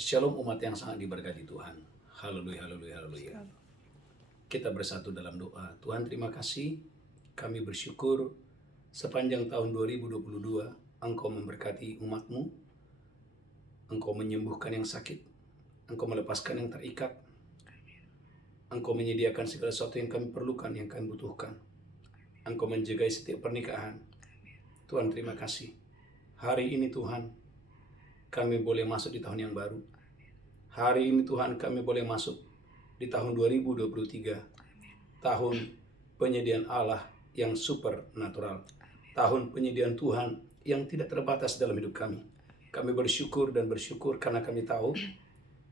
Shalom umat yang sangat diberkati Tuhan. Haleluya, haleluya, haleluya. Kita bersatu dalam doa. Tuhan, terima kasih. Kami bersyukur sepanjang tahun 2022 Engkau memberkati umat-Mu. Engkau menyembuhkan yang sakit. Engkau melepaskan yang terikat. Engkau menyediakan segala sesuatu yang kami perlukan, yang kami butuhkan. Engkau menjaga setiap pernikahan. Tuhan, terima kasih. Hari ini Tuhan, kami boleh masuk di tahun yang baru. Hari ini Tuhan, kami boleh masuk di tahun 2023. Tahun penyediaan Allah yang supernatural. Tahun penyediaan Tuhan yang tidak terbatas dalam hidup kami. Kami bersyukur dan bersyukur karena kami tahu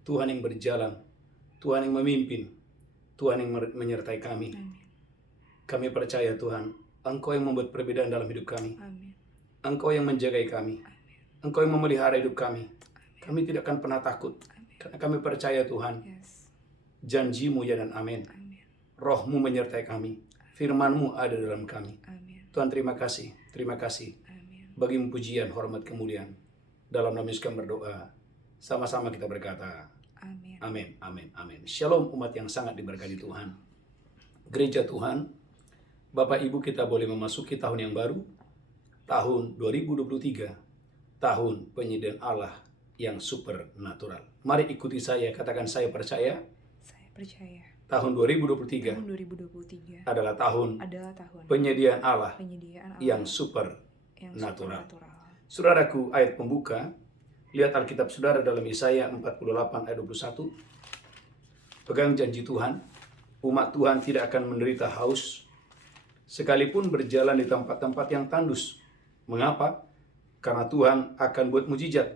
Tuhan yang berjalan, Tuhan yang memimpin, Tuhan yang menyertai kami. Kami percaya Tuhan, Engkau yang membuat perbedaan dalam hidup kami. Engkau yang menjagai kami. Engkau yang memelihara hidup kami. Kami tidak akan pernah takut. Karena kami percaya Tuhan. Janji-Mu ya dan amin. Roh-Mu menyertai kami. Firman-Mu ada dalam kami. Tuhan, terima kasih. Terima kasih. Bagi-Mu pujian, hormat, kemuliaan. Dalam nama Yesus kami berdoa. Sama-sama kita berkata. Amin. Amin. Amin. Shalom umat yang sangat diberkati Tuhan. Gereja Tuhan. Bapak Ibu, kita boleh memasuki tahun yang baru. Tahun 2023. Tahun penyediaan Allah yang supernatural. Mari ikuti saya, katakan saya percaya. Saya percaya. Tahun 2023, adalah tahun penyediaan Allah, yang supernatural. Saudaraku, ayat pembuka, lihat Alkitab saudara dalam Yesaya 48 ayat 21. Pegang janji Tuhan, umat Tuhan tidak akan menderita haus, sekalipun berjalan di tempat-tempat yang tandus. Mengapa? Karena Tuhan akan buat mujizat.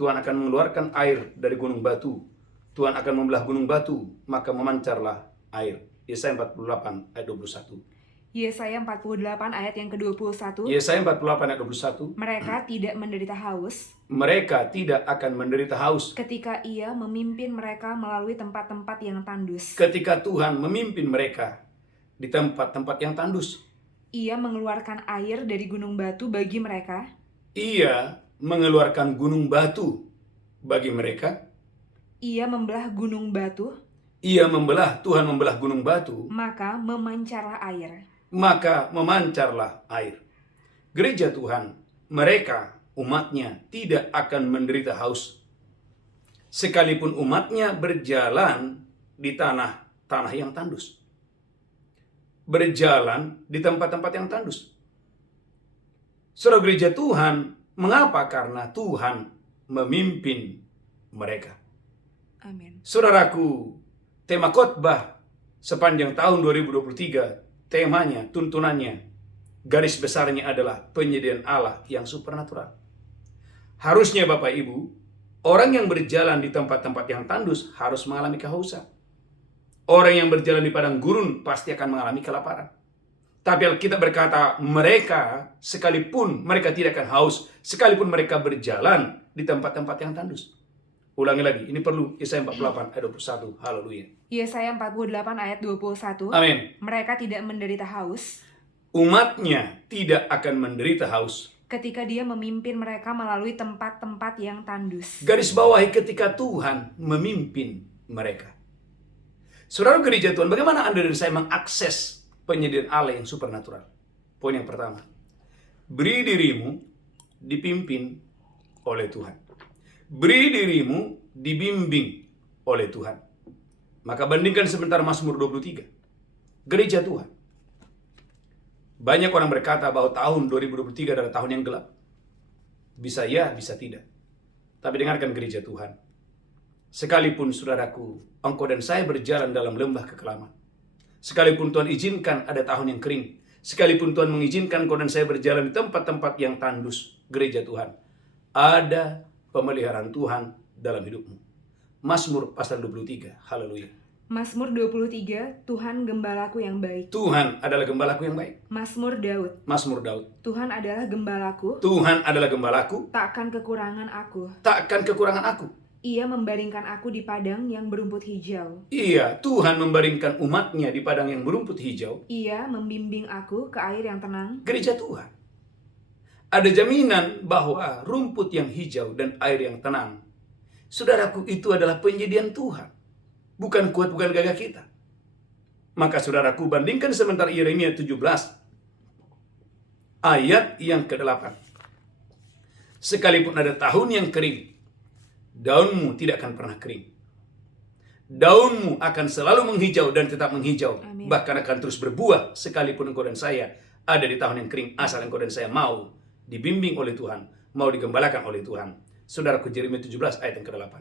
Tuhan akan mengeluarkan air dari gunung batu. Tuhan akan membelah gunung batu, maka memancarlah air. Yesaya 48 ayat 21. Yesaya 48 ayat yang ke-21. Yesaya 48 ayat 21. Mereka tidak menderita haus. Mereka tidak akan menderita haus. Ketika Ia memimpin mereka melalui tempat-tempat yang tandus. Ketika Tuhan memimpin mereka di tempat-tempat yang tandus. Ia mengeluarkan air dari gunung batu bagi mereka. Ia mengeluarkan gunung batu bagi mereka. Ia membelah gunung batu. Tuhan membelah gunung batu. Maka memancarlah air. Maka memancarlah air. Gereja Tuhan, mereka, umatnya, tidak akan menderita haus. Sekalipun umatnya berjalan di tanah yang tandus. Berjalan di tempat-tempat yang tandus. Saudara gereja Tuhan, mengapa? Karena Tuhan memimpin mereka. Amin. Saudaraku, tema khotbah sepanjang tahun 2023, temanya, tuntunannya, garis besarnya adalah penyediaan Allah yang supernatural. Harusnya Bapak Ibu, orang yang berjalan di tempat-tempat yang tandus harus mengalami kehausan. Orang yang berjalan di padang gurun pasti akan mengalami kelaparan. Tapi Alkitab berkata, mereka sekalipun mereka tidak akan haus, sekalipun mereka berjalan di tempat-tempat yang tandus. Ulangi lagi, ini perlu. Yesaya 48 ayat 21. Haleluya. Yesaya 48 ayat 21. Amin. Mereka tidak menderita haus. Umatnya tidak akan menderita haus. Ketika Dia memimpin mereka melalui tempat-tempat yang tandus. Garis bawahi, ketika Tuhan memimpin mereka. Saudara gereja Tuhan, bagaimana Anda dan saya mengakses penyediaan Allah yang supernatural? Poin yang pertama, beri dirimu dipimpin oleh Tuhan. Beri dirimu dibimbing oleh Tuhan. Maka bandingkan sebentar Mazmur 23. Gereja Tuhan. Banyak orang berkata bahwa tahun 2023 adalah tahun yang gelap. Bisa ya, bisa tidak. Tapi dengarkan gereja Tuhan. Sekalipun saudaraku, engkau dan saya berjalan dalam lembah kekelaman. Sekalipun Tuhan izinkan ada tahun yang kering. Sekalipun Tuhan mengizinkan kau dan saya berjalan di tempat-tempat yang tandus. Gereja Tuhan, ada pemeliharaan Tuhan dalam hidupmu. Mazmur pasal 23. Haleluya. Mazmur 23, Tuhan gembalaku yang baik. Tuhan adalah gembalaku yang baik. Mazmur Daud. Mazmur Daud. Tuhan adalah gembalaku. Tuhan adalah gembalaku. Takkan kekurangan aku. Takkan kekurangan aku. Ia membaringkan aku di padang yang berumput hijau. Iya, Tuhan membaringkan umatnya di padang yang berumput hijau. Ia membimbing aku ke air yang tenang. Gereja Tuhan. Ada jaminan bahwa rumput yang hijau dan air yang tenang Saudaraku, itu adalah penyediaan Tuhan. Bukan kuat, bukan gagah kita. Maka saudaraku, bandingkan sebentar Yeremia 17 ayat yang ke-8. Sekalipun ada tahun yang kering, daunmu tidak akan pernah kering. Daunmu akan selalu menghijau dan tetap menghijau. Amin. Bahkan akan terus berbuah sekalipun engkau dan saya ada di tahun yang kering. Asal engkau dan saya mau dibimbing oleh Tuhan, mau digembalakan oleh Tuhan. Saudaraku, Yeremia 17 ayat yang ke-8.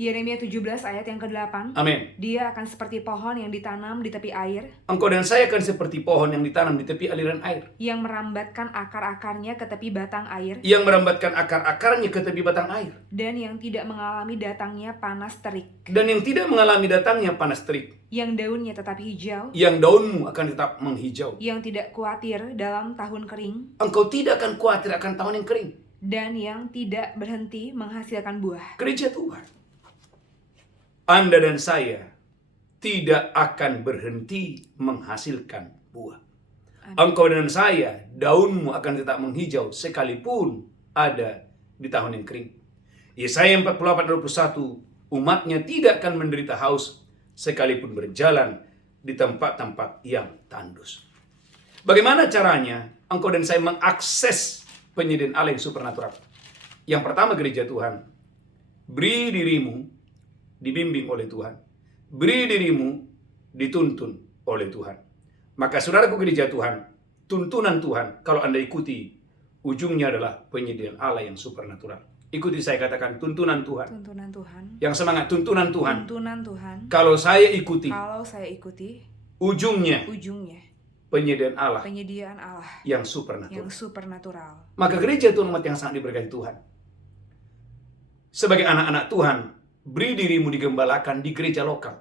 Yeremia 17 ayat yang ke-8. Amin. Dia akan seperti pohon yang ditanam di tepi air, Engkau dan saya akan seperti pohon yang ditanam di tepi aliran air, yang merambatkan akar-akarnya ke tepi batang air, yang merambatkan akar-akarnya ke tepi batang air, dan yang tidak mengalami datangnya panas terik, dan yang tidak mengalami datangnya panas terik, yang daunnya tetap hijau, yang daunmu akan tetap menghijau. yang tidak khawatir dalam tahun kering, Engkau tidak akan khawatir akan tahun yang kering. dan yang tidak berhenti menghasilkan buah. Gereja Tuhan, Anda dan saya tidak akan berhenti menghasilkan buah. Amin. Engkau dan saya, daunmu akan tetap menghijau sekalipun ada di tahun yang kering. Yesaya 48:21, umatnya tidak akan menderita haus sekalipun berjalan di tempat-tempat yang tandus. Bagaimana caranya engkau dan saya mengakses penyediaan Allah yang supernatural? Yang pertama, gereja Tuhan, beri dirimu dibimbing oleh Tuhan. Beri dirimu dituntun oleh Tuhan. Maka saudaraku, gereja Tuhan, tuntunan Tuhan kalau Anda ikuti, ujungnya adalah penyediaan Allah yang supernatural. Ikuti saya katakan, tuntunan Tuhan. Tuntunan Tuhan. Yang semangat, tuntunan Tuhan. Tuntunan Tuhan. Kalau saya ikuti, ujungnya penyediaan Allah penyediaan Allah yang supernatural. yang supernatural. Maka gereja Tuhan, umat yang sangat diberkati Tuhan, sebagai anak-anak Tuhan, beri dirimu digembalakan di gereja lokal,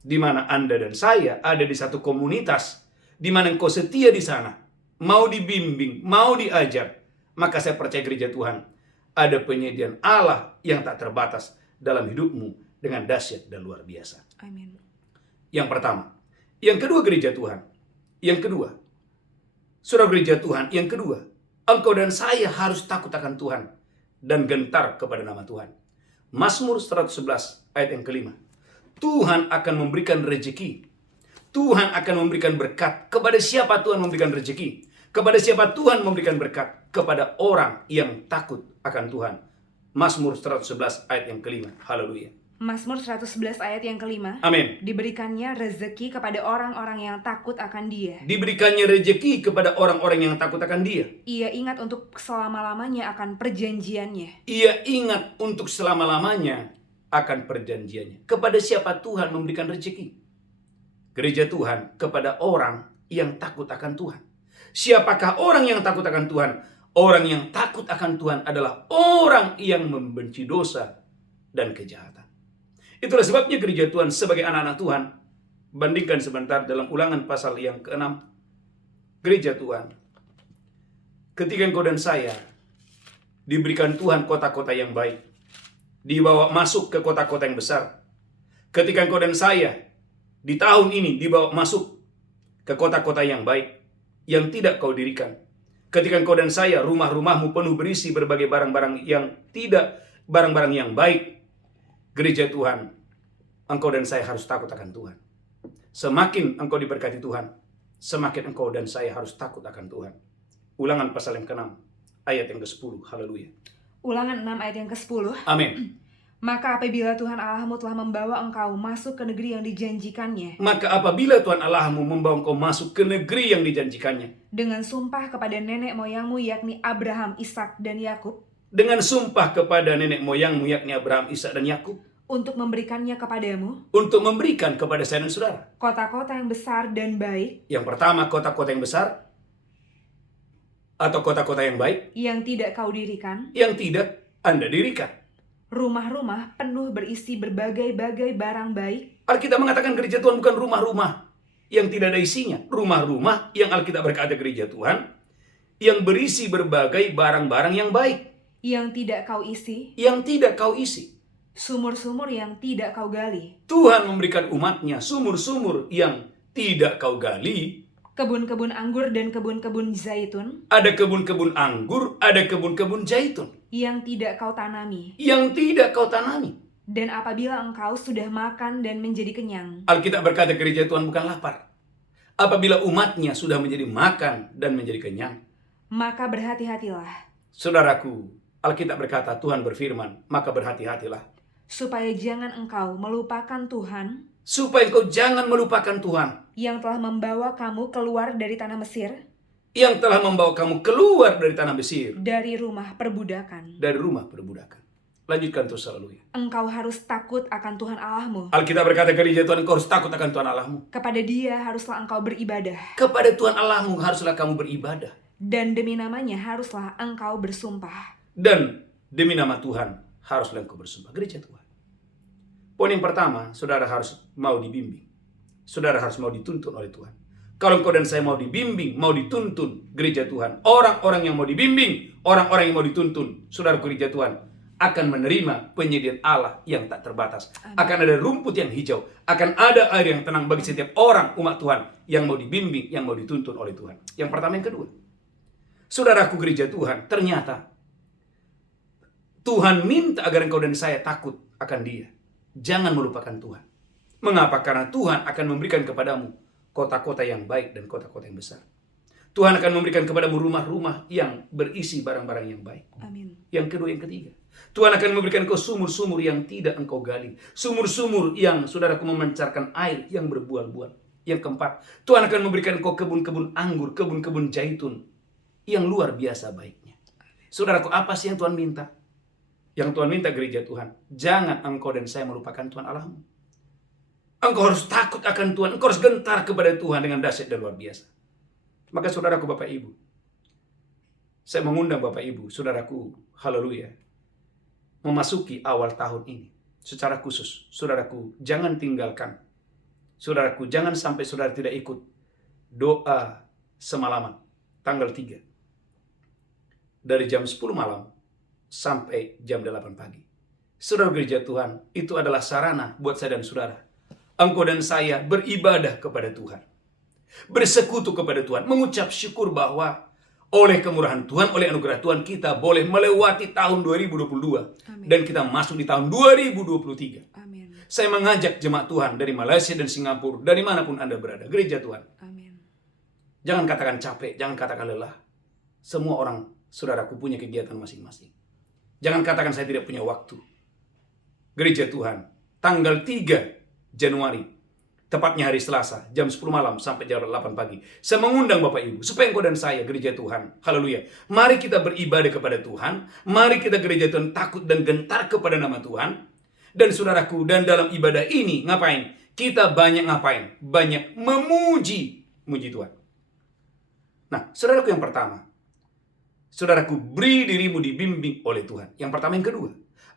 di mana Anda dan saya ada di satu komunitas, di mana engkau setia di sana, mau dibimbing, mau diajar. Maka saya percaya gereja Tuhan, ada penyediaan Allah yang tak terbatas dalam hidupmu dengan dahsyat dan luar biasa. Amin. Yang pertama. Yang kedua, gereja Tuhan. Yang kedua, saudara gereja Tuhan, yang kedua, engkau dan saya harus takut akan Tuhan dan gentar kepada nama Tuhan. Mazmur 111 ayat yang kelima. Tuhan akan memberikan rezeki. Tuhan akan memberikan berkat. Kepada siapa Tuhan memberikan rezeki? Kepada siapa Tuhan memberikan berkat? Kepada orang yang takut akan Tuhan. Mazmur 111 ayat yang kelima. Haleluya. Mazmur 111 ayat yang kelima. Amin. Diberikannya rezeki kepada orang-orang yang takut akan Dia. Diberikannya rezeki kepada orang-orang yang takut akan Dia. Ia ingat untuk selama-lamanya akan perjanjiannya. Ia ingat untuk selama-lamanya akan perjanjiannya. Kepada siapa Tuhan memberikan rezeki? Gereja Tuhan, kepada orang yang takut akan Tuhan. Siapakah orang yang takut akan Tuhan? Orang yang takut akan Tuhan adalah orang yang membenci dosa dan kejahatan. Itulah sebabnya gereja Tuhan sebagai anak-anak Tuhan, bandingkan sebentar dalam Ulangan pasal yang ke-6. Gereja Tuhan, ketika engkau dan saya diberikan Tuhan kota-kota yang baik, dibawa masuk ke kota-kota yang besar. Ketika engkau dan saya di tahun ini dibawa masuk ke kota-kota yang baik, yang tidak kau dirikan. Ketika engkau dan saya, rumah-rumahmu penuh berisi berbagai barang-barang yang tidak barang-barang yang baik. Gereja Tuhan, engkau dan saya harus takut akan Tuhan. Semakin engkau diberkati Tuhan, semakin engkau dan saya harus takut akan Tuhan. Ulangan pasal yang ke-6, ayat yang ke-10. Haleluya. Ulangan 6 ayat yang ke-10. Amin. Maka apabila Tuhan Allahmu telah membawa engkau masuk ke negeri yang dijanjikannya, Maka apabila Tuhan Allahmu membawa engkau masuk ke negeri yang dijanjikannya, dengan sumpah kepada nenek moyangmu yakni Abraham, Ishak, dan Yakub, dengan sumpah kepada nenek moyangmu yakni Abraham, Ishak, dan Yakub, untuk memberikannya kepadamu untuk memberikan kepada saya dan saudara kota-kota yang besar dan baik, yang pertama, kota-kota yang besar atau kota-kota yang baik yang tidak kau dirikan, yang tidak Anda dirikan. rumah-rumah penuh berisi berbagai-bagai barang baik, Alkitab mengatakan gereja Tuhan bukan rumah-rumah yang tidak ada isinya. Rumah-rumah yang Alkitab berkata gereja Tuhan yang berisi berbagai barang-barang yang baik, yang tidak kau isi, yang tidak kau isi. sumur-sumur yang tidak kau gali, Tuhan memberikan umatnya sumur-sumur yang tidak kau gali. kebun-kebun anggur dan kebun-kebun zaitun, Ada kebun-kebun anggur, ada kebun-kebun zaitun. yang tidak kau tanami. yang tidak kau tanami. Dan apabila engkau sudah makan dan menjadi kenyang, Alkitab berkata gereja Tuhan bukan lapar. Apabila umatnya sudah menjadi makan dan menjadi kenyang, maka berhati-hatilah, saudaraku, Alkitab berkata, Tuhan berfirman, maka berhati-hatilah. supaya jangan engkau melupakan Tuhan Supaya engkau jangan melupakan Tuhan yang telah membawa kamu keluar dari tanah Mesir, yang telah membawa kamu keluar dari tanah Mesir, dari rumah perbudakan. dari rumah perbudakan. Lanjutkan terus, haleluya. Engkau harus takut akan Tuhan Allahmu. Alkitab berkata gereja Tuhan, engkau harus takut akan Tuhan Allahmu. Kepada Dia haruslah engkau beribadah, Kepada Tuhan Allahmu haruslah kamu beribadah. dan demi namanya haruslah engkau bersumpah. Dan demi nama Tuhan haruslah engkau bersumpah. Gereja Tuhan. Poin yang pertama, saudara harus mau dibimbing. Saudara harus mau dituntun oleh Tuhan. Kalau engkau dan saya mau dibimbing, mau dituntun, gereja Tuhan, orang-orang yang mau dibimbing, orang-orang yang mau dituntun, saudara gereja Tuhan, akan menerima penyediaan Allah yang tak terbatas. Amin. Akan ada rumput yang hijau, akan ada air yang tenang bagi setiap orang umat Tuhan yang mau dibimbing, yang mau dituntun oleh Tuhan. Yang pertama, yang kedua, saudaraku gereja Tuhan, ternyata Tuhan minta agar engkau dan saya takut akan Dia. Jangan melupakan Tuhan. Mengapa? Karena Tuhan akan memberikan kepadamu kota-kota yang baik dan kota-kota yang besar. Tuhan akan memberikan kepadamu rumah-rumah yang berisi barang-barang yang baik. Amin. Yang kedua, yang ketiga, Tuhan akan memberikan kau sumur-sumur yang tidak engkau gali. Sumur-sumur yang, saudaraku, memancarkan air yang berbuah-buah. Yang keempat, Tuhan akan memberikan kau kebun-kebun anggur, kebun-kebun zaitun yang luar biasa baiknya. Saudaraku, apa sih yang Tuhan minta? Yang Tuhan minta gereja Tuhan, jangan engkau dan saya melupakan Tuhan Allahmu. Engkau harus takut akan Tuhan, engkau harus gentar kepada Tuhan dengan dahsyat dan luar biasa. Maka saudaraku, Bapak Ibu, saya mengundang Bapak Ibu, saudaraku, haleluya, memasuki awal tahun ini secara khusus. Saudaraku, jangan tinggalkan. Saudaraku, jangan sampai saudara tidak ikut doa semalaman tanggal 3 dari jam 10 malam sampai jam 8 pagi. Saudara gereja Tuhan, itu adalah sarana buat saya dan saudara, engkau dan saya beribadah kepada Tuhan, bersekutu kepada Tuhan, mengucap syukur bahwa oleh kemurahan Tuhan, oleh anugerah Tuhan, kita boleh melewati tahun 2022. Amin. Dan kita masuk di tahun 2023. Amin. Saya mengajak jemaat Tuhan dari Malaysia dan Singapura, dari manapun Anda berada, gereja Tuhan, Amin. jangan katakan capek, jangan katakan lelah. Semua orang, saudaraku, punya kegiatan masing-masing. Jangan katakan saya tidak punya waktu. Gereja Tuhan, tanggal 3 Januari, tepatnya hari Selasa, jam 10 malam sampai jam 8 pagi. Saya mengundang Bapak Ibu, supaya engkau dan saya, gereja Tuhan, haleluya, mari kita beribadah kepada Tuhan. Mari kita gereja Tuhan takut dan gentar kepada nama Tuhan. Dan saudaraku, dan dalam ibadah ini, ngapain? Kita banyak ngapain? Banyak memuji Tuhan. Nah, saudaraku, yang pertama, saudaraku, beri dirimu dibimbing oleh Tuhan. Yang pertama. Yang kedua,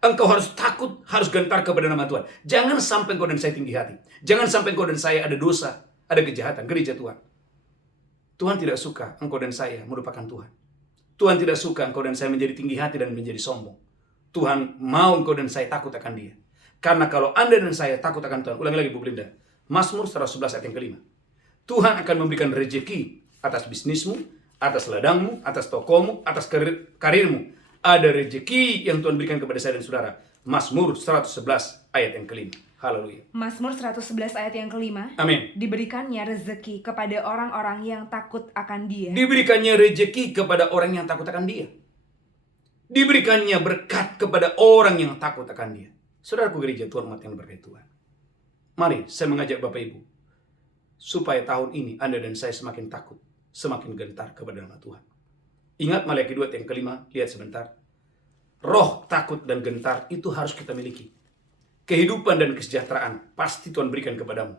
engkau harus takut, harus gentar kepada nama Tuhan. Jangan sampai engkau dan saya tinggi hati. Jangan sampai engkau dan saya ada dosa, ada kejahatan. Gereja Tuhan, Tuhan tidak suka engkau dan saya melupakan Tuhan. Tuhan tidak suka engkau dan saya menjadi tinggi hati dan menjadi sombong. Tuhan mau engkau dan saya takut akan Dia. Karena kalau Anda dan saya takut akan Tuhan, ulangi lagi Bu Belinda, Mazmur 111 ayat yang kelima, Tuhan akan memberikan rezeki atas bisnismu, atas ladangmu, atas tokomu, atas karirmu. Ada rezeki yang Tuhan berikan kepada saya dan saudara. Mazmur 111 ayat yang kelima. Haleluya. Mazmur 111 ayat yang kelima. Amin. Diberikannya rezeki kepada orang-orang yang takut akan Dia. Diberikannya rezeki kepada orang yang takut akan Dia. Diberikannya berkat kepada orang yang takut akan Dia. Saudaraku gereja Tuhan, umat yang berkait Tuhan, mari saya mengajak Bapak Ibu supaya tahun ini Anda dan saya semakin takut, semakin gentar kepada nama Tuhan. Ingat Maliaki 2 ayat yang kelima, lihat sebentar. Roh takut dan gentar itu harus kita miliki. Kehidupan dan kesejahteraan pasti Tuhan berikan kepadamu.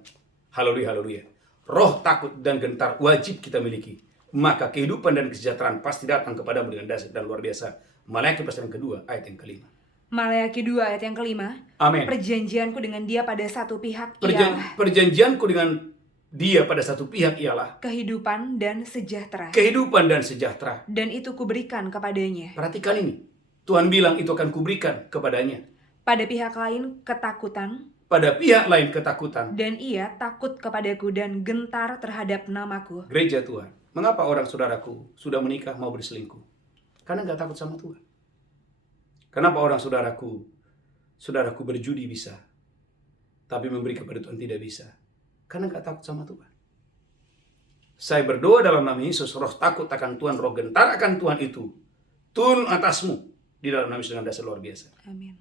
Haleluya, haleluya. Roh takut dan gentar wajib kita miliki. Maka kehidupan dan kesejahteraan pasti datang kepadamu dengan dahsyat dan luar biasa. Maliaki pasal yang kedua ayat yang kelima. Maleakhi 2 ayat yang kelima. Amin. Perjanjianku dengan Dia pada satu pihak ialah Perjanjianku dengan Dia pada satu pihak ialah kehidupan dan sejahtera. kehidupan dan sejahtera. Dan itu kuberikan kepadanya. Perhatikan ini. Tuhan bilang itu akan kuberikan kepadanya. Pada pihak lain ketakutan. Pada pihak lain ketakutan. Dan ia takut kepadaku dan gentar terhadap namaku. Gereja Tuhan, mengapa orang saudaraku sudah menikah mau berselingkuh? Karena nggak takut sama Tuhan. Kenapa orang saudaraku berjudi bisa, tapi memberi kepada Tuhan tidak bisa? Karena gak takut sama Tuhan. Saya berdoa dalam nama Yesus, roh takut akan Tuhan, roh gentar akan Tuhan itu turun atasmu di dalam nama Yesus dengan dasar luar biasa. Amin.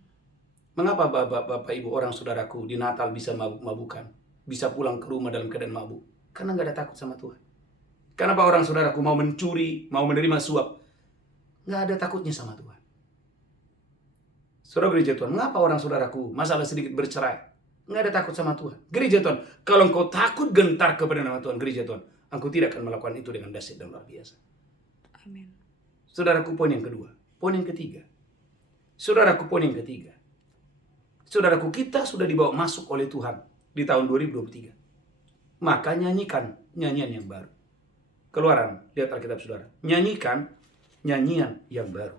Mengapa Bapak Ibu orang saudaraku di Natal bisa mabuk-mabukan, bisa pulang ke rumah dalam keadaan mabuk? Karena gak ada takut sama Tuhan. Kenapa orang saudaraku mau mencuri, mau menerima suap? Gak ada takutnya sama Tuhan. Saudara gereja Tuhan, mengapa orang saudaraku masalah sedikit bercerai? Gak ada takut sama Tuhan. Gereja Tuhan, kalau engkau takut gentar kepada nama Tuhan, gereja Tuhan, engkau tidak akan melakukan itu dengan dahsyat dan luar biasa. Amin. Saudaraku, poin yang kedua. Poin yang ketiga. Saudaraku, poin yang ketiga. Saudaraku, kita sudah dibawa masuk oleh Tuhan di tahun 2023. Maka nyanyikan nyanyian yang baru. Keluaran, lihat Alkitab saudara. Nyanyikan nyanyian yang baru.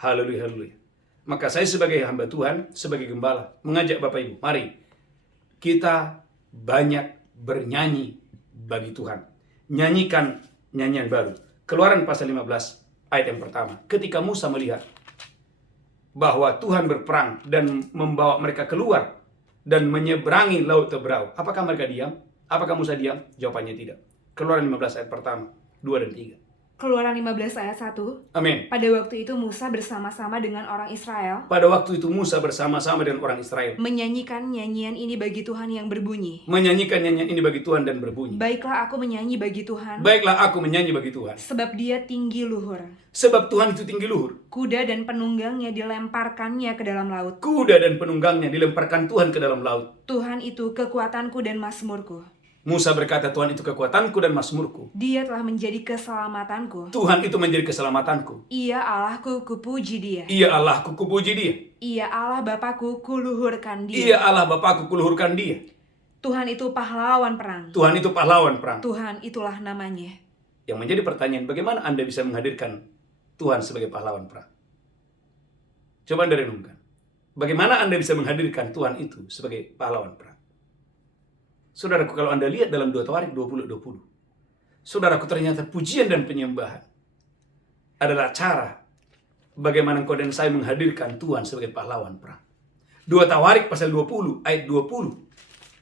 Haleluya, haleluya. Maka saya sebagai hamba Tuhan, sebagai gembala, mengajak Bapak Ibu, mari kita banyak bernyanyi bagi Tuhan. Nyanyikan nyanyian baru. Keluaran pasal 15 ayat yang pertama. Ketika Musa melihat bahwa Tuhan berperang dan membawa mereka keluar dan menyeberangi laut Teberau, apakah mereka diam? Apakah Musa diam? Jawabannya tidak. Keluaran 15 ayat pertama, 2 dan 3. Keluaran 15 ayat 1. Amin. Pada waktu itu Musa bersama-sama dengan orang Israel Pada waktu itu Musa bersama-sama dengan orang Israel menyanyikan nyanyian ini bagi Tuhan yang berbunyi. menyanyikan nyanyian ini bagi Tuhan dan berbunyi. Baiklah aku menyanyi bagi Tuhan, Baiklah aku menyanyi bagi Tuhan, sebab dia tinggi luhur. sebab Tuhan itu tinggi luhur. Kuda dan penunggangnya dilemparkannya ke dalam laut. Kuda dan penunggangnya dilemparkan Tuhan ke dalam laut. Tuhan itu kekuatanku dan mazmurku. Musa berkata, Tuhan itu kekuatanku dan mazmurku. Dia telah menjadi keselamatanku. Tuhan itu menjadi keselamatanku. Ia Allahku, kupuji dia. Ia Allahku, kupuji dia. Ia Allah Bapakku, kuluhurkan dia. Ia Allah Bapakku, kuluhurkan dia. Tuhan itu pahlawan perang. Tuhan itu pahlawan perang. Tuhan itulah namanya. Yang menjadi pertanyaan, bagaimana Anda bisa menghadirkan Tuhan sebagai pahlawan perang? Coba Anda renungkan. Bagaimana Anda bisa menghadirkan Tuhan itu sebagai pahlawan perang? Saudaraku, kalau Anda lihat dalam 2 Tawarik 20:20, saudaraku, ternyata pujian dan penyembahan adalah cara bagaimana engkau dan saya menghadirkan Tuhan sebagai pahlawan perang. 2 Tawarik pasal 20 ayat 20.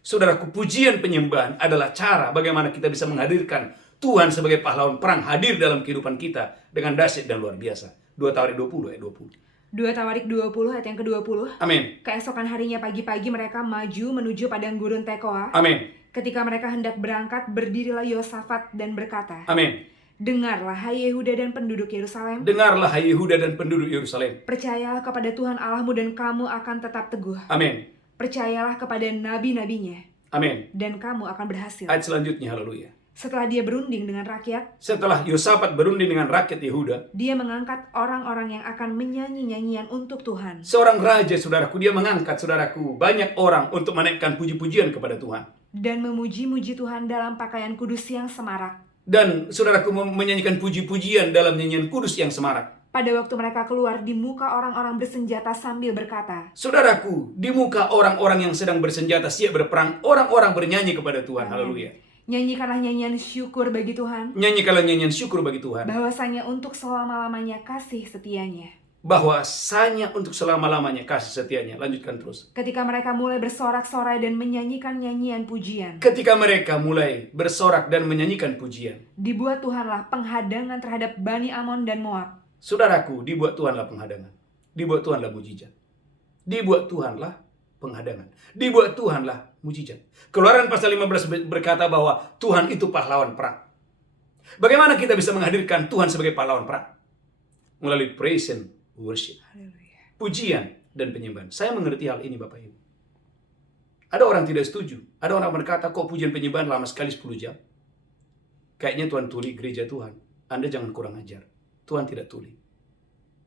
Saudaraku, pujian penyembahan adalah cara bagaimana kita bisa menghadirkan Tuhan sebagai pahlawan perang hadir dalam kehidupan kita dengan dahsyat dan luar biasa. 2 Tawarik 20 ayat 20. 2 Tawarik 20 ayat yang ke-20. Amin. Keesokan harinya pagi-pagi mereka maju menuju padang gurun Tekoa. Amin. Ketika mereka hendak berangkat, berdirilah Yosafat dan berkata, Amin. Dengarlah hai Yehuda dan penduduk Yerusalem. Dengarlah hai Yehuda dan penduduk Yerusalem. Percayalah kepada Tuhan Allahmu dan kamu akan tetap teguh. Amin. Percayalah kepada nabi-nabinya Amin. dan kamu akan berhasil. Ayat selanjutnya, haleluya. Setelah dia berunding dengan rakyat, Setelah Yosafat berunding dengan rakyat Yehuda, dia mengangkat orang-orang yang akan menyanyi nyanyian untuk Tuhan. seorang raja, saudaraku, dia mengangkat, saudaraku, banyak orang untuk menaikkan puji-pujian kepada Tuhan. Dan memuji-muji Tuhan dalam pakaian kudus yang semarak. Dan saudaraku menyanyikan puji-pujian dalam nyanyian kudus yang semarak. Pada waktu mereka keluar di muka orang-orang bersenjata sambil berkata, Saudaraku, di muka orang-orang yang sedang bersenjata siap berperang, orang-orang bernyanyi kepada Tuhan. Haleluya. Nyanyikanlah nyanyian syukur bagi Tuhan, Nyanyikanlah nyanyian syukur bagi Tuhan. bahwasanya untuk selama-lamanya kasih setianya. Bahwasanya untuk selama-lamanya kasih setianya. Lanjutkan terus. Ketika mereka mulai bersorak-sorai dan menyanyikan nyanyian pujian, Ketika mereka mulai bersorak dan menyanyikan pujian, dibuat Tuhanlah penghadangan terhadap Bani Amon dan Moab. saudaraku, dibuat Tuhanlah penghadangan. Dibuat Tuhanlah mujizat. Dibuat Tuhanlah penghadangan. Dibuat Tuhanlah mujizat. Keluaran pasal 15 berkata bahwa Tuhan itu pahlawan perang. Bagaimana kita bisa menghadirkan Tuhan sebagai pahlawan perang? Melalui praise and worship. Pujian dan penyembahan. Saya mengerti hal ini, Bapak Ibu. Ada orang tidak setuju. Ada orang berkata, kok pujian penyembahan lama sekali 10 jam? Kayaknya Tuhan tuli gereja Tuhan. Anda jangan kurang ajar. Tuhan tidak tuli.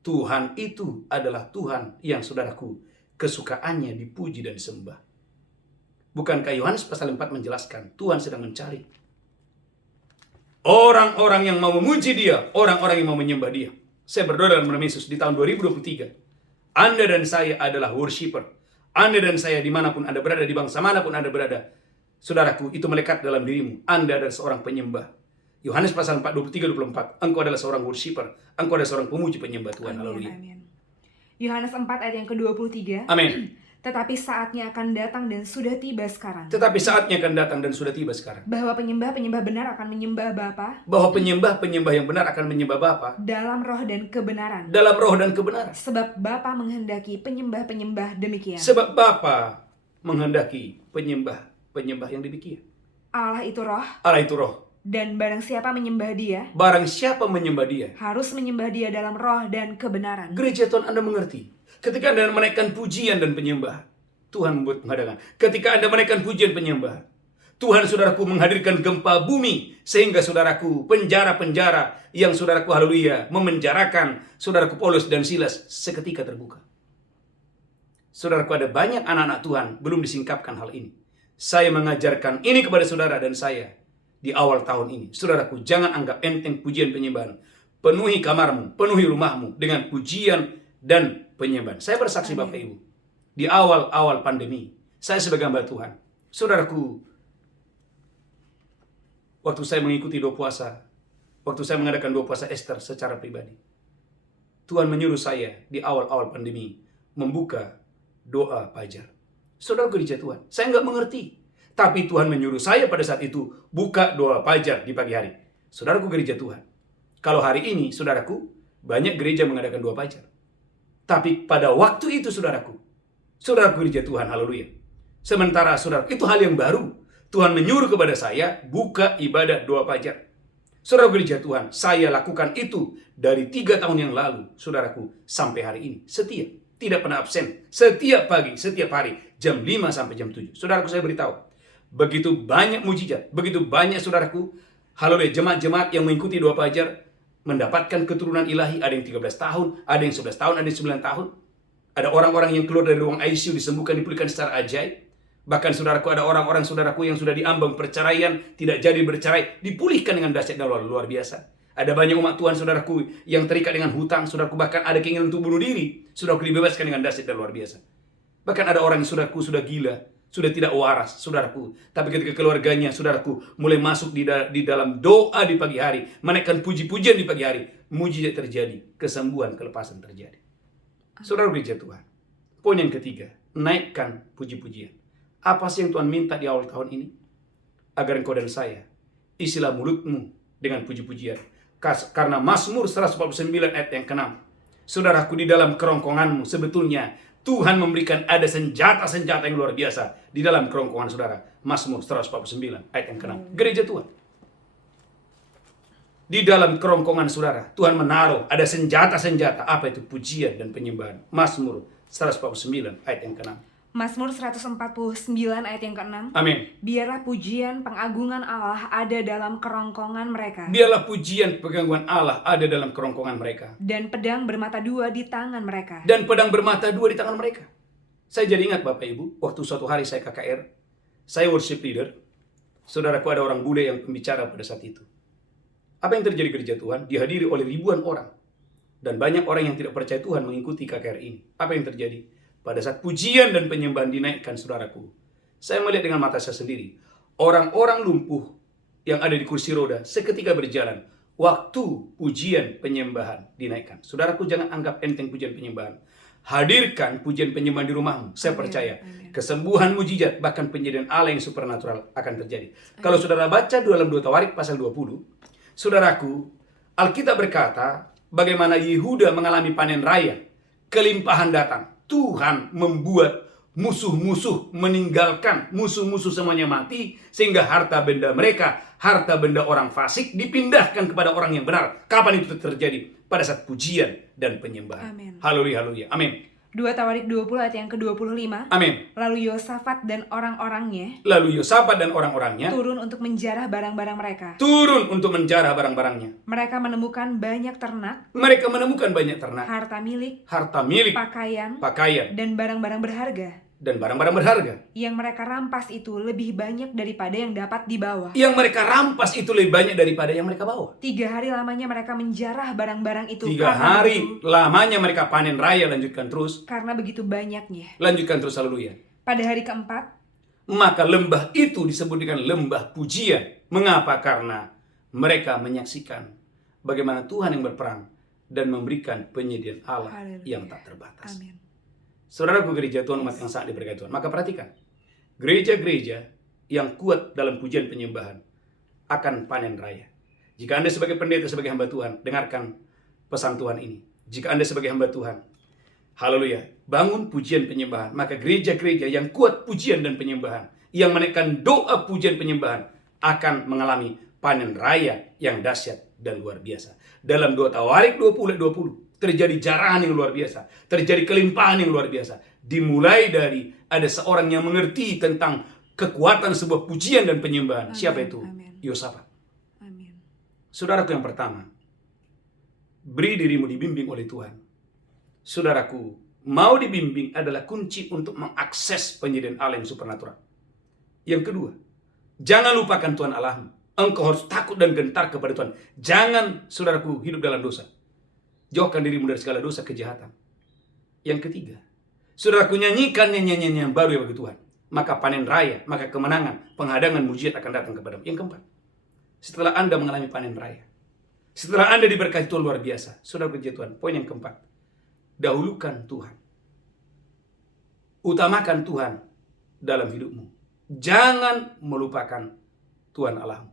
Tuhan itu adalah Tuhan yang, saudaraku, kesukaannya dipuji dan disembah. Bukankah Yohanes pasal 4 menjelaskan, Tuhan sedang mencari orang-orang yang mau memuji dia, orang-orang yang mau menyembah dia. Saya berdoa dalam nama Yesus di tahun 2023. Anda dan saya adalah worshiper. Anda dan saya dimanapun Anda berada, di bangsa manapun Anda berada, saudaraku, itu melekat dalam dirimu. Anda adalah seorang penyembah. Yohanes pasal 4, 23-24. Engkau adalah seorang worshiper. Engkau adalah seorang pemuji penyembah Tuhan. Haleluya. Yohanes 4 ayat yang ke-23. Amin. Tetapi saatnya akan datang dan sudah tiba sekarang. Tetapi saatnya akan datang dan sudah tiba sekarang. Bahwa penyembah-penyembah benar akan menyembah Bapa. Bahwa penyembah-penyembah yang benar akan menyembah Bapa. Dalam roh dan kebenaran. Dalam roh dan kebenaran. Sebab Bapa menghendaki penyembah-penyembah demikian. Sebab Bapa menghendaki penyembah-penyembah yang demikian. Allah itu roh. Allah itu roh. Dan barang siapa menyembah dia. Barang siapa menyembah dia. Harus menyembah dia dalam roh dan kebenaran. Gereja Tuhan, Anda mengerti? Ketika Anda menaikkan pujian dan penyembah, Tuhan membuat mengadakan. Ketika Anda menaikkan pujian penyembah, Tuhan, saudaraku, menghadirkan gempa bumi. Sehingga saudaraku, penjara-penjara yang saudaraku, haleluya, memenjarakan saudaraku Paulus dan Silas seketika terbuka. Saudaraku, ada banyak anak-anak Tuhan belum disingkapkan hal ini. Saya mengajarkan ini kepada saudara dan saya di awal tahun ini. Saudaraku, jangan anggap enteng pujian penyembahan. Penuhi kamarmu, penuhi rumahmu dengan pujian dan penyembahan. Saya bersaksi, Amin. Bapak Ibu, di awal-awal pandemi, saya sebagai hamba Tuhan, saudaraku, waktu saya mengikuti doa puasa, waktu saya mengadakan doa puasa Esther secara pribadi, Tuhan menyuruh saya di awal-awal pandemi membuka doa fajar. Saudara gereja Tuhan, saya nggak mengerti, tapi Tuhan menyuruh saya pada saat itu buka doa fajar di pagi hari. Saudaraku gereja Tuhan, kalau hari ini, saudaraku, banyak gereja mengadakan doa fajar. Tapi pada waktu itu, saudaraku gereja Tuhan, haleluya. Sementara saudaraku, itu hal yang baru. Tuhan menyuruh kepada saya buka ibadah doa fajar. Saudara gereja Tuhan, saya lakukan itu dari 3 tahun yang lalu, saudaraku, sampai hari ini. Setia, tidak pernah absen. Setiap pagi, setiap hari, jam 5 sampai jam 7. Saudaraku, saya beritahu, begitu banyak mujizat, begitu banyak saudaraku, haleluya, jemaat-jemaat yang mengikuti doa fajar, mendapatkan keturunan ilahi. Ada yang 13 tahun, ada yang 11 tahun, ada yang 9 tahun. Ada orang-orang yang keluar dari ruang ICU, disembuhkan, dipulihkan secara ajaib. Bahkan saudaraku, ada orang-orang saudaraku yang sudah diambang perceraian, tidak jadi bercerai, dipulihkan dengan dahsyat dan luar biasa. Ada banyak umat Tuhan saudaraku yang terikat dengan hutang, saudaraku, bahkan ada keinginan untuk bunuh diri, saudaraku, dibebaskan dengan dahsyat dan luar biasa. Bahkan ada orang yang saudaraku sudah gila, sudah tidak waras, saudaraku, tapi ketika keluarganya, saudaraku, mulai masuk di dalam doa di pagi hari, menaikkan puji-pujian di pagi hari, mujizat terjadi, kesembuhan, kelepasan terjadi. Saudara gereja Tuhan, poin yang ketiga, naikkan puji-pujian. Apa sih yang Tuhan minta di awal tahun ini? Agar engkau dan saya, isilah mulutmu dengan puji-pujian. Karena Mazmur 149 ayat yang ke-6, saudaraku, di dalam kerongkonganmu sebetulnya Tuhan memberikan ada senjata-senjata yang luar biasa di dalam kerongkongan saudara. Mazmur 149 ayat yang ke-6. Gereja Tuhan, di dalam kerongkongan saudara, Tuhan menaruh ada senjata-senjata. Apa itu? Pujian dan penyembahan. Mazmur 149 ayat yang ke-6. Mazmur 149 ayat yang ke-6. Amin. Biarlah pujian pengagungan Allah ada dalam kerongkongan mereka. Biarlah pujian pengagungan Allah ada dalam kerongkongan mereka. Dan pedang bermata dua di tangan mereka. Dan pedang bermata dua di tangan mereka. Saya jadi ingat Bapak Ibu, waktu suatu hari saya KKR, saya worship leader, saudaraku, ada orang bule yang pembicara pada saat itu. Apa yang terjadi gereja Tuhan? Dihadiri oleh ribuan orang. Dan banyak orang yang tidak percaya Tuhan mengikuti KKR ini. Apa yang terjadi? Pada saat pujian dan penyembahan dinaikkan, saudaraku, saya melihat dengan mata saya sendiri, orang-orang lumpuh yang ada di kursi roda seketika berjalan waktu pujian penyembahan dinaikkan. Saudaraku, jangan anggap enteng pujian penyembahan. Hadirkan pujian penyembahan di rumahmu. Saya percaya kesembuhan, mujizat, bahkan penyediaan Allah yang supernatural akan terjadi. Kalau saudara baca dalam 2 Tawarik pasal 20, saudaraku, Alkitab berkata bagaimana Yehuda mengalami panen raya, kelimpahan datang. Tuhan membuat musuh-musuh meninggalkan, musuh-musuh semuanya mati, sehingga harta benda mereka, harta benda orang fasik dipindahkan kepada orang yang benar. Kapan itu terjadi? Pada saat pujian dan penyembahan. Amin. Haleluya, haleluya. Amin. 2 Tawarik 20 ayat yang ke-25. Amin. Lalu Yosafat dan orang-orangnya turun untuk menjarah barang-barang mereka. Turun untuk menjarah barang-barangnya. Mereka menemukan banyak ternak, harta milik, pakaian, dan barang-barang berharga. Yang mereka rampas itu lebih banyak daripada yang dapat dibawa. 3 hari lamanya mereka menjarah barang-barang itu. 3 hari lamanya mereka panen raya. Lanjutkan terus. Karena begitu banyaknya. Lanjutkan terus, haleluya. Pada hari keempat, maka lembah itu disebut dengan lembah pujian. Mengapa? Karena mereka menyaksikan bagaimana Tuhan yang berperang dan memberikan penyediaan Allah Haleluya. yang tak terbatas. Amin. Saudaraku gereja Tuhan, umat yang sangat diberkati Tuhan. Maka perhatikan, gereja-gereja yang kuat dalam pujian penyembahan akan panen raya. Jika Anda sebagai pendeta, sebagai hamba Tuhan, dengarkan pesan Tuhan ini. Jika Anda sebagai hamba Tuhan, haleluya, bangun pujian penyembahan, maka gereja-gereja yang kuat pujian dan penyembahan, yang menaikkan doa pujian penyembahan, akan mengalami panen raya yang dahsyat dan luar biasa. Dalam 2 Tawarik 20 terjadi jarahan yang luar biasa, terjadi kelimpahan yang luar biasa. Dimulai dari ada seorang yang mengerti tentang kekuatan sebuah pujian dan penyembahan. Amin. Siapa itu? Yosafat. Amin. Saudaraku yang pertama, beri dirimu dibimbing oleh Tuhan. Saudaraku, mau dibimbing adalah kunci untuk mengakses penyediaan Allah yang supernatural. Yang kedua, jangan lupakan Tuhan Allahmu. Engkau harus takut dan gentar kepada Tuhan. Jangan, saudaraku, hidup dalam dosa. Jauhkan dirimu dari segala dosa kejahatan. Yang ketiga, saudaraku, nyanyikan nyanyian yang baru ya bagi Tuhan. Maka panen raya, maka kemenangan, penghadangan, mujizat akan datang kepadamu. Yang keempat, setelah Anda mengalami panen raya, setelah Anda diberkati Tuhan luar biasa, saudara kerja Tuhan, poin yang keempat, dahulukan Tuhan. Utamakan Tuhan dalam hidupmu. Jangan melupakan Tuhan Allahmu.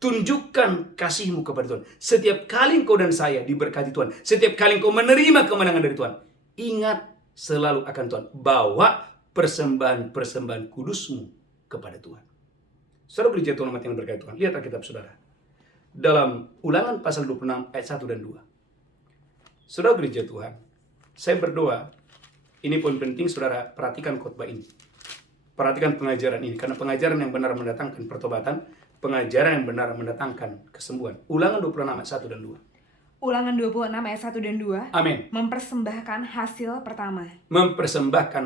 Tunjukkan kasihmu kepada Tuhan. Setiap kali engkau dan saya diberkati Tuhan, setiap kali engkau menerima kemenangan dari Tuhan, ingat selalu akan Tuhan. Bawa persembahan-persembahan kudusmu kepada Tuhan. Saudara gereja Tuhan, umat yang berkati Tuhan, lihat Alkitab saudara. Dalam Ulangan pasal 26 ayat 1 dan 2. Saudara gereja Tuhan, saya berdoa, ini poin penting saudara, perhatikan khotbah ini. Perhatikan pengajaran ini, karena pengajaran yang benar mendatangkan pertobatan, pengajaran yang benar mendatangkan kesembuhan. Ulangan 26 ayat 1 dan 2. Ulangan 26 ayat 1 dan 2. Amin. Mempersembahkan hasil pertama. Mempersembahkan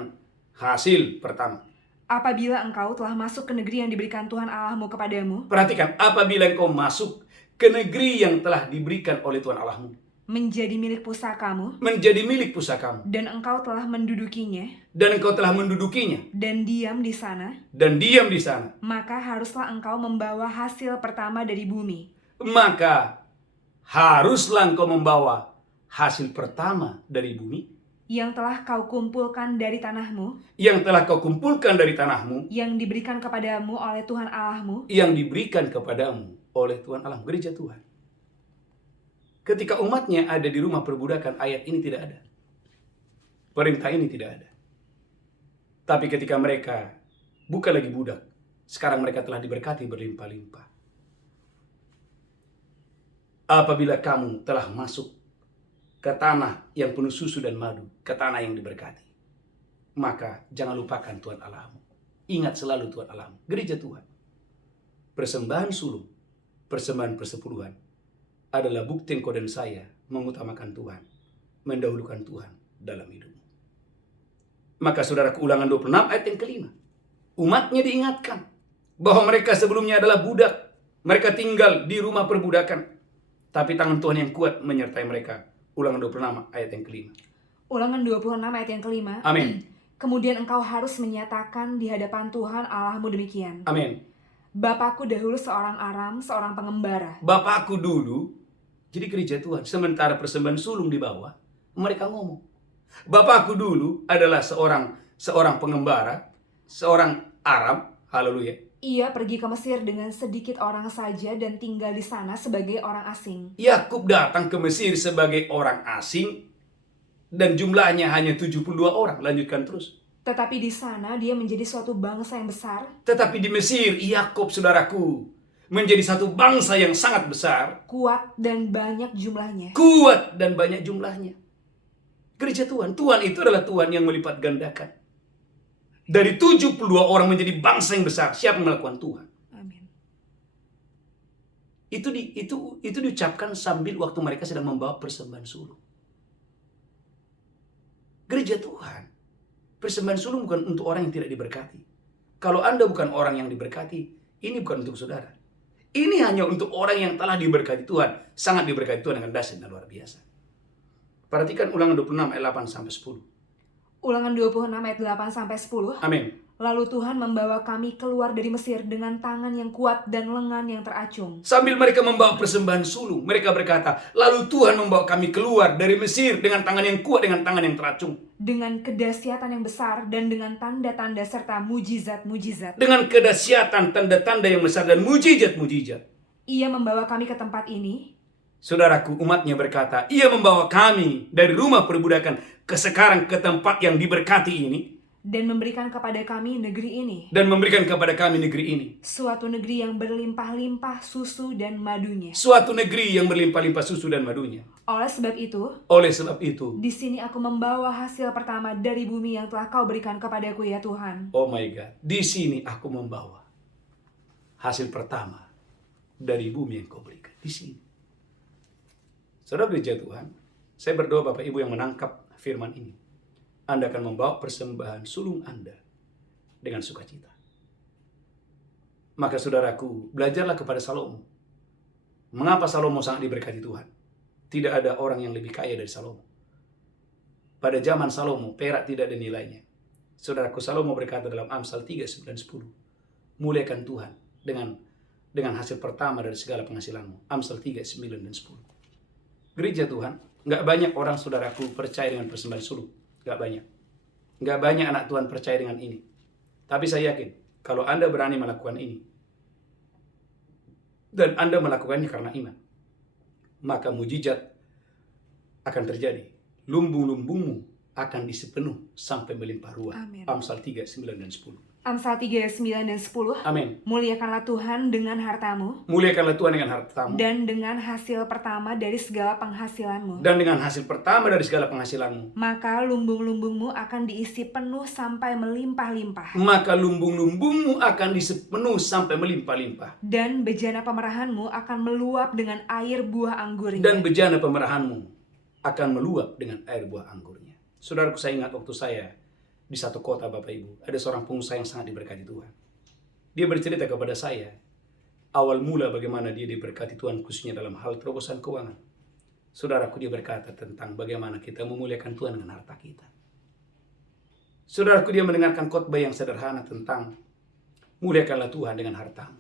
hasil pertama. Apabila engkau telah masuk ke negeri yang diberikan Tuhan Allahmu kepadamu. Perhatikan, apabila engkau masuk ke negeri yang telah diberikan oleh Tuhan Allahmu. Menjadi milik pusakamu. Menjadi milik pusakamu. Dan engkau telah mendudukinya. Dan engkau telah mendudukinya. Dan diam di sana. Dan diam di sana. Maka haruslah engkau membawa hasil pertama dari bumi. Maka haruslah engkau membawa hasil pertama dari bumi. Yang telah kau kumpulkan dari tanahmu. Yang telah kau kumpulkan dari tanahmu. Yang diberikan kepadamu oleh Tuhan Allahmu. Yang diberikan kepadamu oleh Tuhan Allah. Gereja Tuhan. Ketika umatnya ada di rumah perbudakan, ayat ini tidak ada. Perintah ini tidak ada. Tapi ketika mereka bukan lagi budak, sekarang mereka telah diberkati berlimpah-limpah. Apabila kamu telah masuk ke tanah yang penuh susu dan madu, ke tanah yang diberkati, maka jangan lupakan Tuhan Allahmu. Ingat selalu Tuhan Allahmu. Gereja Tuhan. Persembahan sulung, persembahan persepuluhan adalah bukti engkau dan saya mengutamakan Tuhan, mendahulukan Tuhan dalam hidupmu. Maka saudara, Ulangan 26 ayat yang kelima. Umatnya diingatkan bahwa mereka sebelumnya adalah budak. Mereka tinggal di rumah perbudakan. Tapi tangan Tuhan yang kuat menyertai mereka. Ulangan 26 ayat yang kelima. Ulangan 26 ayat yang kelima. Amin. Kemudian engkau harus menyatakan di hadapan Tuhan Allahmu demikian. Amin. Bapakku dahulu seorang Aram, seorang pengembara. Bapakku dulu, jadi gereja Tuhan, sementara persembahan sulung di bawah, mereka ngomong. Bapakku dulu adalah seorang pengembara, seorang Aram, haleluya. Ia pergi ke Mesir dengan sedikit orang saja dan tinggal di sana sebagai orang asing. Yakub datang ke Mesir sebagai orang asing dan jumlahnya hanya 72 orang. Lanjutkan terus. Tetapi di sana dia menjadi suatu bangsa yang besar. Tetapi di Mesir, Yakub saudaraku, menjadi satu bangsa yang sangat besar. Kuat dan banyak jumlahnya. Kuat dan banyak jumlahnya. Gereja Tuhan. Tuhan itu adalah Tuhan yang melipat gandakan. Dari 72 orang menjadi bangsa yang besar. Siapa yang melakukan? Tuhan. Amin. Itu diucapkan sambil waktu mereka sedang membawa persembahan sulung. Gereja Tuhan. Persembahan sulung bukan untuk orang yang tidak diberkati. Kalau Anda bukan orang yang diberkati, ini bukan untuk saudara. Ini hanya untuk orang yang telah diberkati Tuhan. Sangat diberkati Tuhan dengan dahsyat dan luar biasa. Perhatikan Ulangan 26 ayat 8 sampai 10. Ulangan 26 ayat 8 sampai 10. Amin. Lalu Tuhan membawa kami keluar dari Mesir dengan tangan yang kuat dan lengan yang teracung. Sambil mereka membawa persembahan sulung, mereka berkata, lalu Tuhan membawa kami keluar dari Mesir dengan tangan yang kuat, dengan tangan yang teracung. Dengan kedahsyatan yang besar dan dengan tanda-tanda serta mujizat-mujizat. Dengan kedahsyatan, tanda-tanda yang besar dan mujizat-mujizat. Ia membawa kami ke tempat ini. Saudaraku, umatnya berkata, ia membawa kami dari rumah perbudakan ke sekarang ke tempat yang diberkati ini. Dan memberikan kepada kami negeri ini. Dan memberikan kepada kami negeri ini. Suatu negeri yang berlimpah-limpah susu dan madunya. Suatu negeri yang berlimpah-limpah susu dan madunya. Oleh sebab itu, di sini aku membawa hasil pertama dari bumi yang telah kau berikan kepadaku ya Tuhan. Oh my God, di sini aku membawa hasil pertama dari bumi yang kau berikan. Di sini. Saudara gereja Tuhan, saya berdoa Bapak Ibu yang menangkap firman ini. Anda akan membawa persembahan sulung Anda dengan sukacita. Maka saudaraku, belajarlah kepada Salomo. Mengapa Salomo sangat diberkati Tuhan? Tidak ada orang yang lebih kaya dari Salomo. Pada zaman Salomo, perak tidak ada nilainya. Saudaraku, Salomo berkata dalam Amsal 3, 9, 10. Muliakan Tuhan dengan hasil pertama dari segala penghasilanmu. Amsal 3, 9, dan 10. Gereja Tuhan, nggak banyak orang saudaraku percaya dengan persembahan sulung. Nggak banyak. Nggak banyak anak Tuhan percaya dengan ini. Tapi saya yakin, kalau Anda berani melakukan ini, dan Anda melakukannya karena iman, maka mujizat akan terjadi. Lumbung-lumbungmu akan diisi penuh sampai melimpah ruah. Amin. Amsal 3, 9, dan 10. Amsal 3, 9, dan 10. Amin. Muliakanlah Tuhan dengan hartamu. Muliakanlah Tuhan dengan hartamu. Dan dengan hasil pertama dari segala penghasilanmu. Dan dengan hasil pertama dari segala penghasilanmu. Maka lumbung-lumbungmu akan diisi penuh sampai melimpah-limpah. Maka lumbung-lumbungmu akan diisi penuh sampai melimpah-limpah. Dan bejana pemerahanmu akan meluap dengan air buah anggurnya. Dan bejana pemerahanmu akan meluap dengan air buah anggurnya. Saudaraku, saya ingat waktu saya di satu kota Bapak Ibu, ada seorang pengusaha yang sangat diberkati Tuhan. Dia bercerita kepada saya, awal mula bagaimana dia diberkati Tuhan khususnya dalam hal terobosan keuangan. Saudaraku, dia berkata tentang bagaimana kita memuliakan Tuhan dengan harta kita. Saudaraku, dia mendengarkan khotbah yang sederhana tentang muliakanlah Tuhan dengan hartamu.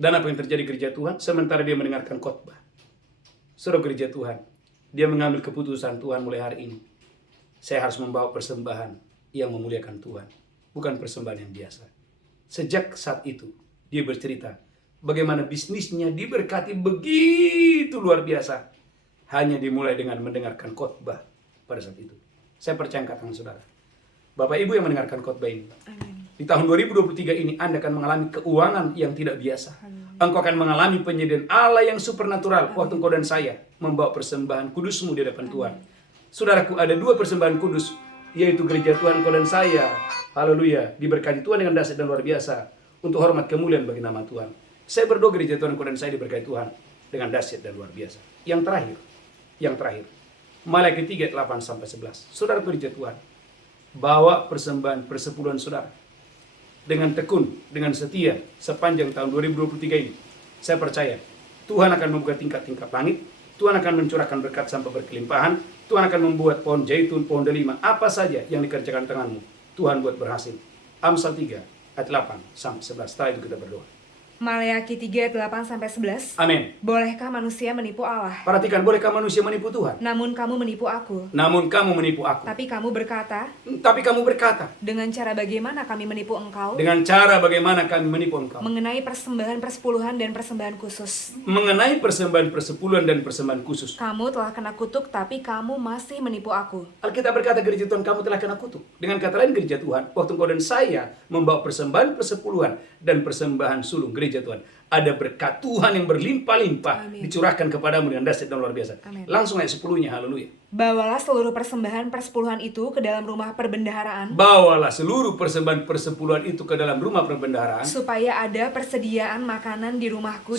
Dan apa yang terjadi gereja Tuhan? Sementara dia mendengarkan khotbah, saudara gereja Tuhan, dia mengambil keputusan, Tuhan mulai hari ini saya harus membawa persembahan yang memuliakan Tuhan, bukan persembahan yang biasa. Sejak saat itu, dia bercerita bagaimana bisnisnya diberkati begitu luar biasa. Hanya dimulai dengan mendengarkan khotbah pada saat itu. Saya percaya katakan saudara, Bapak Ibu yang mendengarkan khotbah ini, Amin. di tahun 2023 ini Anda akan mengalami keuangan yang tidak biasa. Amin. Engkau akan mengalami penyediaan Allah yang supernatural. Waktu engkau dan saya membawa persembahan kudusmu di depan Tuhan. Saudaraku, ada dua persembahan kudus, yaitu gereja Tuhan kau dan saya, haleluya, diberkati Tuhan dengan dahsyat dan luar biasa untuk hormat kemuliaan bagi nama Tuhan. Saya berdoa gereja Tuhan kau dan saya diberkati Tuhan dengan dahsyat dan luar biasa. Yang terakhir, Malaikat 3, 8 sampai 11. Saudara gereja Tuhan, bawa persembahan persepuluhan saudara dengan tekun, dengan setia sepanjang tahun 2023 ini. Saya percaya Tuhan akan membuka tingkat-tingkat langit. Tuhan akan mencurahkan berkat sampai berkelimpahan. Tuhan akan membuat pohon zaitun, pohon delima, apa saja yang dikerjakan tanganmu, Tuhan buat berhasil. Amsal 3 ayat 8 sampai 11. Setelah itu kita berdoa. Maleakhi 3, 8 sampai 11. Amin. Bolehkah manusia menipu Allah? Perhatikan, bolehkah manusia menipu Tuhan? Namun kamu menipu aku. Tapi kamu berkata, dengan cara bagaimana kami menipu engkau? Mengenai persembahan persepuluhan dan persembahan khusus. Kamu telah kena kutuk, tapi kamu masih menipu aku. Alkitab berkata gereja Tuhan, kamu telah kena kutuk. Dengan kata lain gereja Tuhan, waktu engkau dan saya membawa persembahan persepuluhan dan persembahan sulung gereja Tuhan, ada berkat Tuhan yang berlimpah-limpah dicurahkan kepadamu dengan dahsyat dan luar biasa. Amin. Langsung ayat 10-nya, haleluya. Bawalah seluruh persembahan persepuluhan itu ke dalam rumah perbendaharaan. Supaya ada persediaan makanan di rumahku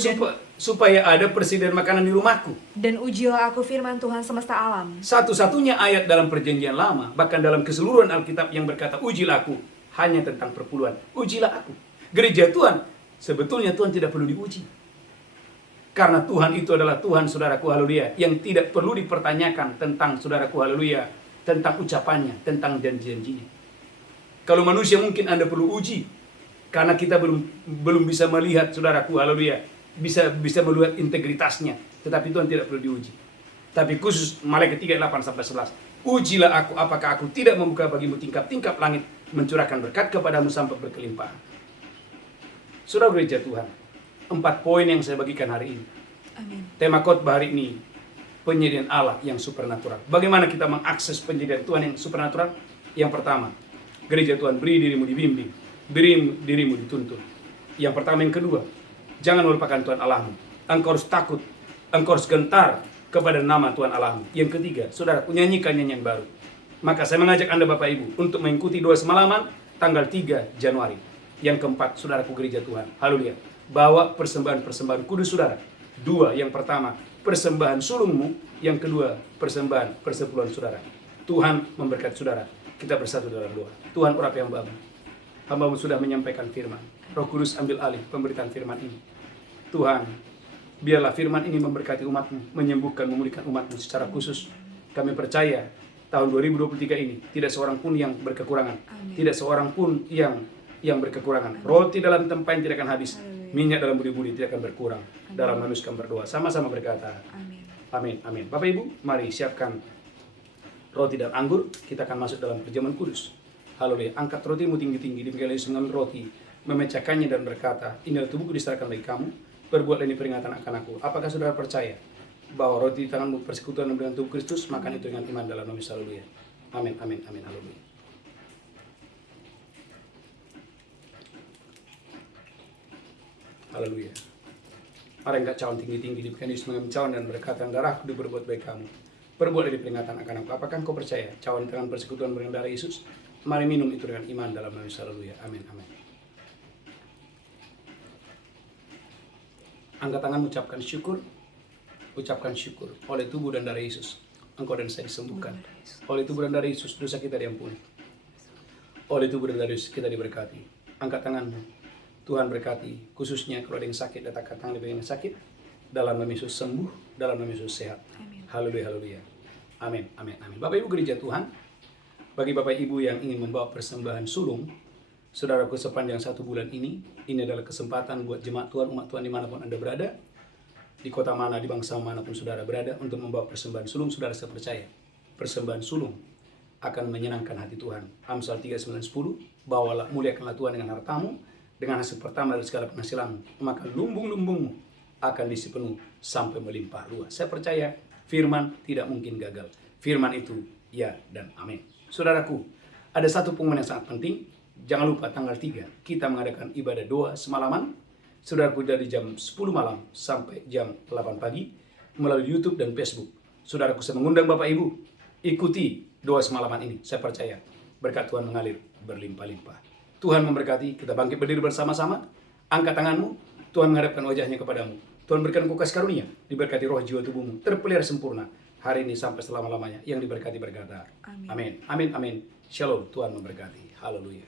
dan ujilah aku firman Tuhan semesta alam. Satu-satunya ayat dalam perjanjian lama, bahkan dalam keseluruhan Alkitab yang berkata ujilah aku, hanya tentang perpuluhan. Ujilah aku. Gereja Tuhan, sebetulnya Tuhan tidak perlu diuji. Karena Tuhan itu adalah Tuhan, saudaraku, haleluya, yang tidak perlu dipertanyakan tentang, saudaraku, haleluya, tentang ucapannya, tentang janji-janjinya. Kalau manusia mungkin Anda perlu uji, karena kita belum bisa melihat, saudaraku, haleluya, bisa melihat integritasnya. Tetapi Tuhan tidak perlu diuji. Tapi khusus Malaikat 3:8-11, ujilah aku, apakah aku tidak membuka bagimu tingkap-tingkap langit, mencurahkan berkat kepadamu sampai berkelimpahan. Saudara gereja Tuhan, 4 poin yang saya bagikan hari ini. Amin. Tema khotbah hari ini, penyediaan Allah yang supernatural. Bagaimana kita mengakses penyediaan Tuhan yang supernatural? Yang pertama, gereja Tuhan, beri dirimu dibimbing, beri dirimu dituntun. Yang pertama. Yang kedua, jangan melupakan Tuhan Allahmu. Engkau harus takut, engkau harus gentar kepada nama Tuhan Allahmu. Yang ketiga, saudara, nyanyikan nyanyian baru. Maka saya mengajak Anda Bapak Ibu untuk mengikuti doa semalaman tanggal 3 Januari. Yang keempat, saudaraku gereja Tuhan, haleluya, bawa persembahan-persembahan kudus saudara. 2, yang pertama, persembahan sulungmu. Yang kedua, persembahan persepuluhan saudara. Tuhan memberkati saudara. Kita bersatu dalam doa. Tuhan urapi hamba-Mu sudah menyampaikan firman. Roh Kudus ambil alih pemberitaan firman ini. Tuhan, biarlah firman ini memberkati umat-Mu, menyembuhkan, memulihkan umat-Mu secara khusus. Kami percaya tahun 2023 ini tidak seorang pun yang berkekurangan. Amin. Tidak seorang pun yang berkekurangan. Amin. Roti dalam tempayan tidak akan habis. Amin. Minyak dalam budi-budi tidak akan berkurang. Amin. Dalam manusia kami berdoa. Sama-sama berkata. Amin. Amin. Amin. Bapak Ibu, mari siapkan roti dan anggur. Kita akan masuk dalam perjamuan kudus. Haleluya. Angkat rotimu tinggi-tinggi. Demikian Yesus mengambil roti, memecahkannya dan berkata, inilah tubuhku diserahkan bagi kamu. Perbuatlah ini peringatan akan aku. Apakah saudara percaya bahwa roti di tanganmu persekutuan dengan tubuh Kristus? Makan itu dengan iman dalam nama Yesus. Haleluya. Amin. Amin. Amin. Haleluya. Haleluya. Mari angkat cawan tinggi-tinggi. Demikian Yesus mengambil cawan dan berkata, darahku diperbuat bagi kamu. Perbuat ini peringatan akan aku. Apakah engkau percaya cawan tangan persekutuan dengan darah Yesus? Mari minum itu dengan iman dalam nama Yesus. Haleluya. Amin. Amin. Angkat tangan, ucapkan syukur. Ucapkan syukur. Oleh tubuh dan darah Yesus, engkau dan saya disembuhkan. Oleh tubuh dan darah Yesus, dosa kita diampuni. Oleh tubuh dan darah Yesus, kita diberkati. Angkat tanganmu. Tuhan berkati, khususnya kalau ada yang sakit, datangkan tangan di bagian yang sakit. Dalam nama Yesus sembuh, dalam nama Yesus sehat. Amin. Haleluya, haleluya. Amin, amin, amin. Bapak Ibu gereja Tuhan, bagi Bapak Ibu yang ingin membawa persembahan sulung, saudaraku, sepanjang 1 bulan ini adalah kesempatan buat jemaat Tuhan, umat Tuhan dimanapun Anda berada, di kota mana, di bangsa manapun saudara berada, untuk membawa persembahan sulung. Saudara, saya percaya persembahan sulung akan menyenangkan hati Tuhan. Amsal 3:9-10, bawalah, muliakanlah Tuhan dengan hartamu, dengan hasil pertama dari segala penghasilanmu, maka lumbung-lumbungmu akan diisi penuh sampai melimpah ruah. Saya percaya firman tidak mungkin gagal. Firman itu ya dan amin. Saudaraku, ada satu pengumuman yang sangat penting. Jangan lupa tanggal 3 kita mengadakan ibadah doa semalaman. Saudaraku, dari jam 10 malam sampai jam 8 pagi melalui YouTube dan Facebook. Saudaraku, saya mengundang Bapak Ibu, ikuti doa semalaman ini. Saya percaya berkat Tuhan mengalir berlimpah-limpah. Tuhan memberkati. Kita bangkit berdiri bersama-sama. Angkat tanganmu. Tuhan menghadapkan wajahnya kepadamu. Tuhan berikan engkau kasih karunia, diberkati roh jiwa tubuhmu, terpelihara sempurna hari ini sampai selama-lamanya. Yang diberkati berkata, amin. Amin, amin, amin. Shalom, Tuhan memberkati. Haleluya.